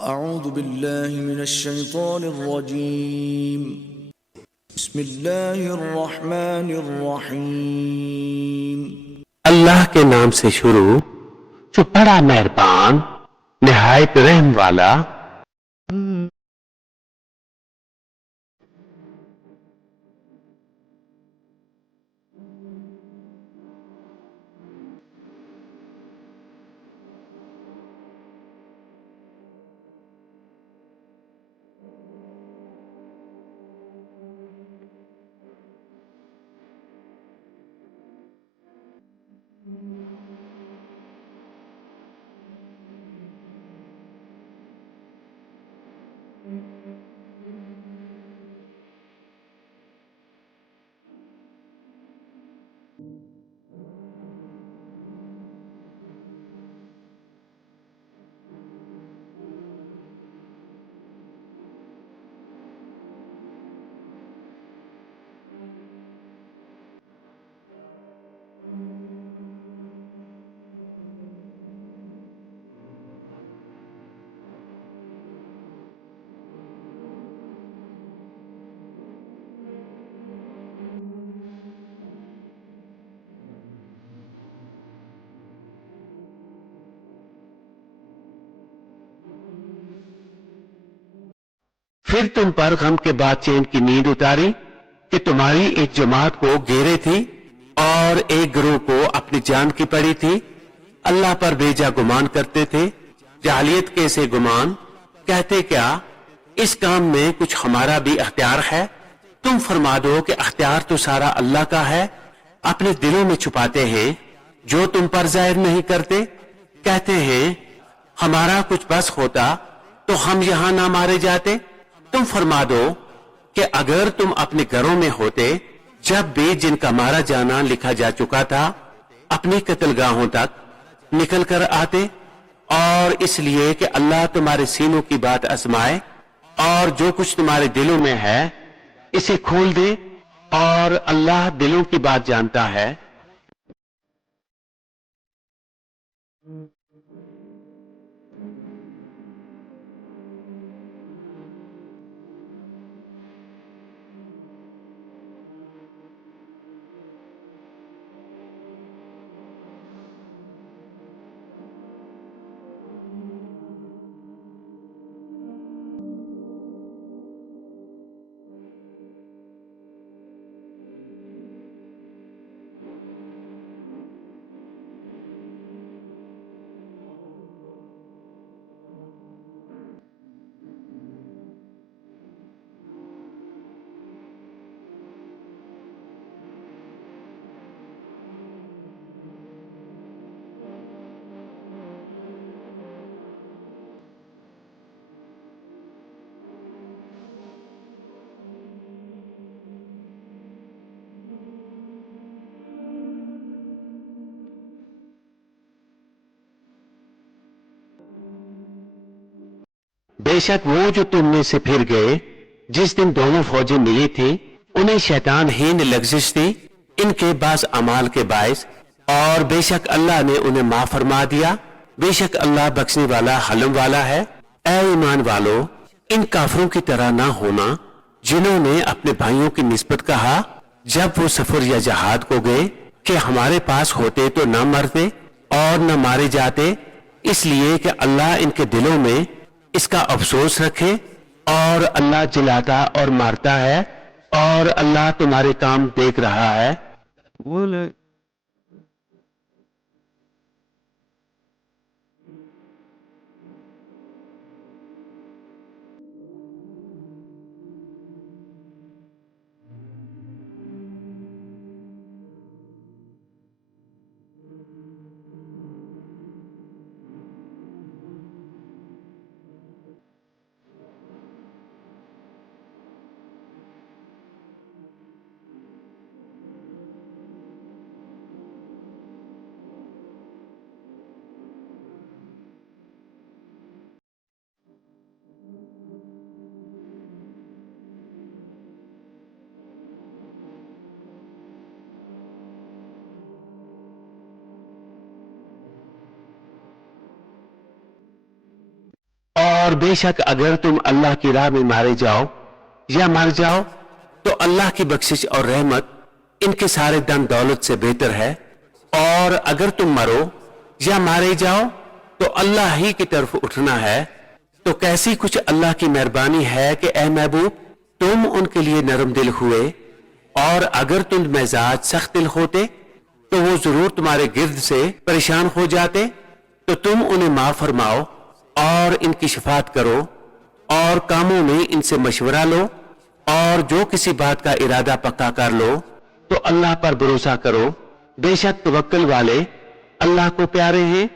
أعوذ بالله من الشيطان الرجيم بسم الله الرحمن الرحيم अल्लाह के नाम से शुरू जो बड़ा मेहरबान निहायत रहम वाला। फिर तुम पर गम के बाद चैन की नींद उतारी कि तुम्हारी एक जमात को घेरे थी और एक गिरोह को अपनी जान की पड़ी थी। अल्लाह पर बेजा गुमान करते थे, जाहिलियत के से गुमान। कहते क्या इस काम में कुछ हमारा भी अख्तियार है? तुम फरमा दो कि अख्तियार तो सारा अल्लाह का है। अपने दिलों में छुपाते हैं जो तुम पर जाहिर नहीं करते। कहते हैं हमारा कुछ बस होता तो हम यहां ना मारे जाते। तुम फरमा दो कि अगर तुम अपने घरों में होते जब भी जिनका मारा जाना लिखा जा चुका था, अपनी कत्लगाहों तक निकल कर आते, और इसलिए कि अल्लाह तुम्हारे सीनों की बात आजमाए और जो कुछ तुम्हारे दिलों में है इसे खोल दे, और अल्लाह दिलों की बात जानता है। बेशक वो जो तुम में से फिर गए जिस दिन दोनों फौजें मिली थी उन्हें शैतान हीन लग्जिश थी इनके बास अमाल के बायस, और बेशक अल्लाह ने उन्हें माफ फरमा दिया। बेशक अल्लाह बख्शने वाला हलम वाला है। ऐ ईमान वालो, इन काफरों की तरह ना होना जिन्होंने अपने भाइयों की निस्बत कहा जब वो सफर या जहाद को गए कि हमारे पास होते तो न मरते और न मारे जाते। इसलिए कि अल्लाह इनके दिलों में इसका अफसोस रखे, और अल्लाह जिलाता और मारता है, और अल्लाह तुम्हारे काम देख रहा है। और बेशक अगर तुम अल्लाह की राह में मारे जाओ या मर जाओ तो अल्लाह की बख्शिश और रहमत इनके सारे धन दौलत से बेहतर है। और अगर तुम मरो या मारे जाओ तो अल्लाह ही की तरफ उठना है। तो कैसी कुछ अल्लाह की मेहरबानी है कि ए महबूब तुम उनके लिए नरम दिल हुए, और अगर तुम मिजाज सख्त दिल होते तो वो जरूर तुम्हारे गिर्द से परेशान हो जाते। तो तुम उन्हें माफ फरमाओ और इनकी शफात करो और कामों में इनसे मशवरा लो, और जो किसी बात का इरादा पक्का कर लो तो अल्लाह पर भरोसा करो। बेशक तवक्कल वाले अल्लाह को प्यारे हैं।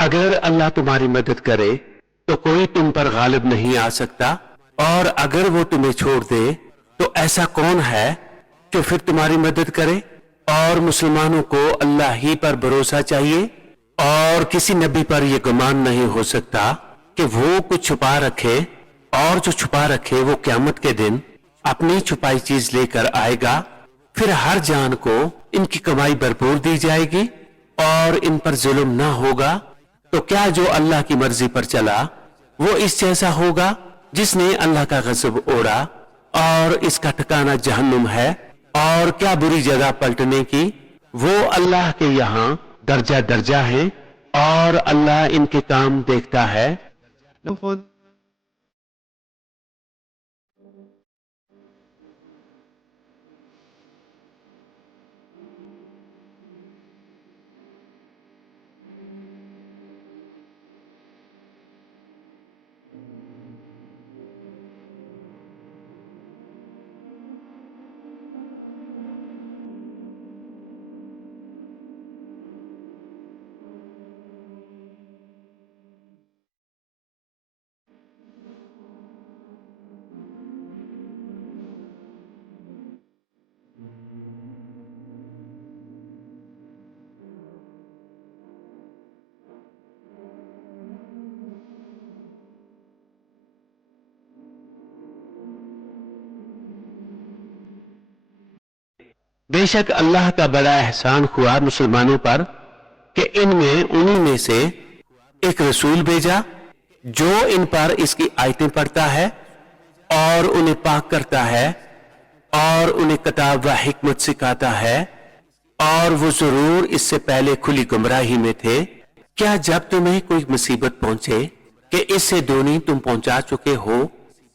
अगर अल्लाह तुम्हारी मदद करे तो कोई तुम पर गालिब नहीं आ सकता, और अगर वो तुम्हें छोड़ दे तो ऐसा कौन है जो फिर तुम्हारी मदद करे। और मुसलमानों को अल्लाह ही पर भरोसा चाहिए, और किसी नबी पर यह गुमान नहीं हो सकता कि वो कुछ छुपा रखे, और जो छुपा रखे वो क़यामत के दिन अपनी छुपाई चीज लेकर आएगा। फिर हर जान को इनकी कमाई भरपूर दी जाएगी और इन पर जुल्म ना होगा। तो क्या जो अल्लाह की मर्जी पर चला वो इस जैसा होगा जिसने अल्लाह का गज़ब ओढ़ा, और इसका ठिकाना जहन्नुम है। और क्या बुरी जगह पलटने की। वो अल्लाह के यहाँ दर्जा दर्जा है, और अल्लाह इनके काम देखता है। बेशक अल्लाह का बड़ा एहसान हुआ मुसलमानों पर कि इनमें उन्हीं में से एक रसूल भेजा जो इन पर इसकी आयतें पढ़ता है और उन्हें पाक करता है और उन्हें किताब व हिकमत सिखाता है, और वो जरूर इससे पहले खुली गुमराही में थे। क्या जब तुम्हें कोई मुसीबत पहुंचे कि इससे दूनी तुम पहुंचा चुके हो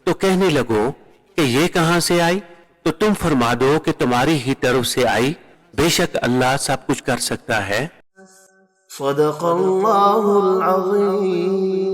तो कहने लगो कि ये कहां से आई, तो तुम फरमा दो कि तुम्हारी ही तरफ से आई। बेशक अल्लाह सब कुछ कर सकता है। सदक़ल्लाहुल अज़ीम।